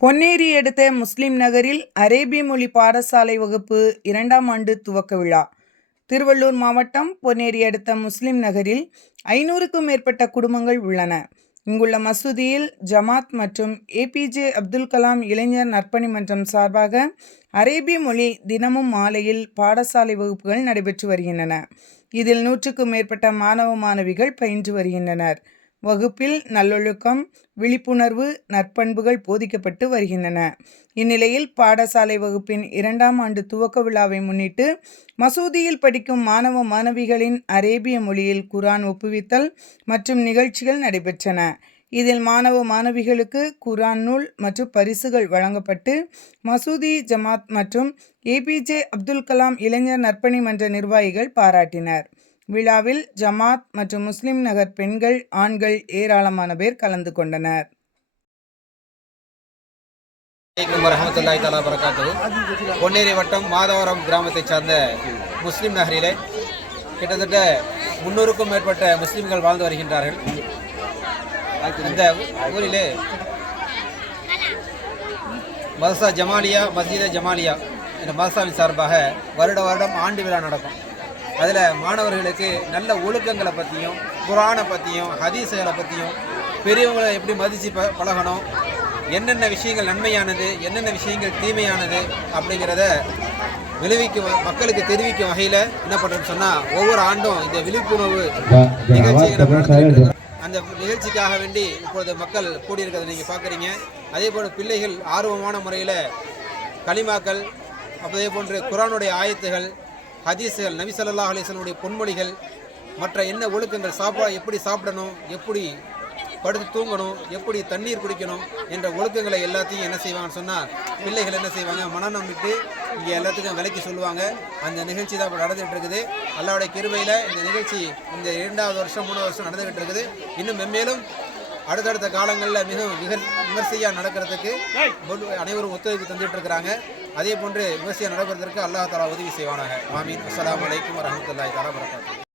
பொன்னேரி அடுத்த முஸ்லிம் நகரில் அரேபிய மொழி பாடசாலை வகுப்பு 2ஆம் ஆண்டு துவக்க விழா. திருவள்ளூர் மாவட்டம் பொன்னேரி அடுத்த முஸ்லிம் நகரில் 500க்கும் மேற்பட்ட குடும்பங்கள் உள்ளன. இங்குள்ள மசூதியில் ஜமாத் மற்றும் ஏபிஜே அப்துல் கலாம் இளைஞர் நற்பணி மன்றம் சார்பாக அரேபிய மொழி தினமும் மாலையில் பாடசாலை வகுப்புகள் நடைபெற்று வருகின்றன. இதில் 100க்கும் மேற்பட்ட மாணவ மாணவிகள் பயின்று வருகின்றனர். வகுப்பில் நல்லொழுக்கம், விழிப்புணர்வு, நற்பண்புகள் போதிக்கப்பட்டு வருகின்றன. இந்நிலையில் பாடசாலை வகுப்பின் 2ஆம் ஆண்டு துவக்க விழாவை முன்னிட்டு மசூதியில் படிக்கும் மாணவ மாணவிகளின் அரேபிய மொழியில் குர்ஆன் ஒப்புவித்தல் மற்றும் நிகழ்ச்சிகள் நடைபெற்றன. இதில் மாணவ மாணவிகளுக்கு குர்ஆன் நூல் மற்றும் பரிசுகள் வழங்கப்பட்டு மசூதி, ஜமாத் மற்றும் ஏபிஜே அப்துல் கலாம் இளைஞர் நற்பணி மன்ற நிர்வாகிகள் பாராட்டினர். விழாவில் ஜமாத் மற்றும் முஸ்லிம் நகர் பெண்கள், ஆண்கள் ஏராளமான பேர் கலந்து கொண்டனர். வரஹ்மத்துல்லாஹி தஆலா பரகாத்துஹு. பொன்னேரி வட்டம் மாதவரம் கிராமத்தை சார்ந்த முஸ்லிம் நகரிலே கிட்டத்தட்ட 300க்கும் மேற்பட்ட முஸ்லிம்கள் வாழ்ந்து வருகின்றார்கள். இந்த ஊரிலே மதரசா ஜமாலியா, மஸ்ஜித ஜமாலியா என்ற மதரசாவின் சார்பாக வருடம் ஆண்டு விழா நடக்கும். அதில் மாணவர்களுக்கு நல்ல ஒழுக்கங்களை பற்றியும், குர்ஆனை பற்றியும், ஹதீஸுகளை பற்றியும், பெரியவங்களை எப்படி மதித்து பழகணும், என்னென்ன விஷயங்கள் நன்மையானது, என்னென்ன விஷயங்கள் தீமையானது அப்படிங்கிறத மக்களுக்கு தெரிவிக்கும் வகையில் என்ன பண்ணுறோம்னு சொன்னால், ஒவ்வொரு ஆண்டும் இந்த விழிப்புணர்வு நிகழ்ச்சிகளை நடத்திட்டு அந்த நிகழ்ச்சிக்காக வேண்டி இப்பொழுது மக்கள் கூடியிருக்கிறத நீங்கள் பார்க்குறீங்க. அதே போல் பிள்ளைகள் ஆர்வமான முறையில் கலிமாக்கள், அதே போன்று குர்ஆனுடைய ஆயத்துகள், ஹதீஸுகள், நபி ஸல்லல்லாஹு அலைஹி வஸல்லம் பொன்மொழிகள், மற்ற என்ன ஒழுக்கங்கள், எப்படி சாப்பிடணும், எப்படி படுத்து தூங்கணும், எப்படி தண்ணீர் குடிக்கணும் என்ற ஒழுக்கங்களை எல்லாத்தையும் என்ன செய்வாங்கன்னு சொன்னால், பிள்ளைகள் என்ன செய்வாங்க, மனநம் விட்டு இங்கே எல்லாத்துக்கும் விலைக்கு சொல்லுவாங்க. அந்த நிகழ்ச்சி தான் இப்போ நடந்துகிட்டு இருக்குது. அல்லாஹ்வுடைய கிருபையில் இந்த நிகழ்ச்சி இந்த 2வது வருஷம் 3வது வருஷம் நடந்துகிட்டு இருக்குது. இன்னும் மென்மேலும் அடுத்தடுத்த காலங்களில் மிகவும் விமர்சையாக நடக்கிறதுக்கு அனைவரும் ஒத்துழைப்பு தந்துட்டு இருக்கிறாங்க. அதே போன்று விமர்சையாக நடக்கிறதுக்கு அல்லாஹ் தஆலா உதவி செய்வானாக. ஆமீன். அஸ்ஸலாமு அலைக்கும் வரஹ்மத்துல்லாஹி தஆலா பரகாத்துஹு.